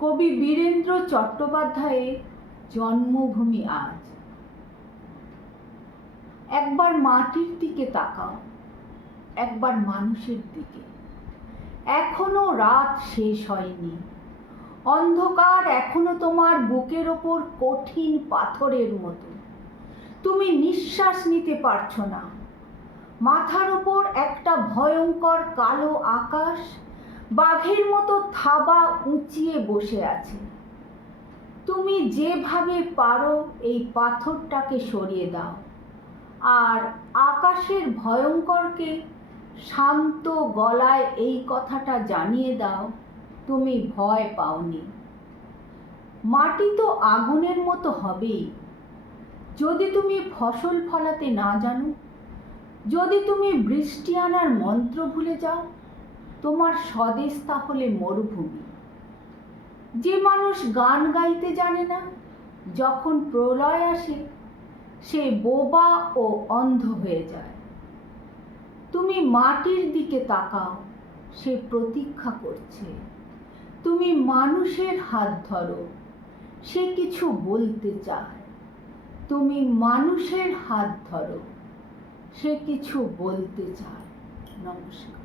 কবি বীরেন্দ্র চট্টোপাধ্যায়ের জন্মভূমি আজ। একবার মাটির দিকে তাকাও, একবার মানুষের দিকে। এখনো রাত শেষ হয়নি, অন্ধকার এখনো তোমার বুকের ওপর কঠিন পাথরের মতো। তুমি নিঃশ্বাস নিতে পারছো না। মাথার ওপর একটা ভয়ঙ্কর কালো আকাশ বাঘের মতো থাবা উঁচিয়ে বসে আছে। তুমি যেভাবে পারো এই পাথরটাকে সরিয়ে দাও আর আকাশের ভয়ঙ্করকে শান্ত গলায় এই কথাটা জানিয়ে দাও, তুমি ভয় পাওনি। মাটি তো আগুনের মতো হবেই। যদি তুমি ফসল ফলাতে না জানো, যদি তুমি বৃষ্টি আনার মন্ত্র ভুলে যাও, তোমার স্বদেশ তাহলে মরুভূমি। যে মানুষ গান গাইতে জানে না, যখন প্রলয় আসে সে বোবা ও অন্ধ হয়ে যায়। তুমি মাটির দিকে তাকাও, সে প্রতীক্ষা করছে। তুমি মানুষের হাত ধরো, সে কিছু বলতে চায়। তুমি মানুষের হাত ধরো, সে কিছু বলতে চায়। নমস্কার।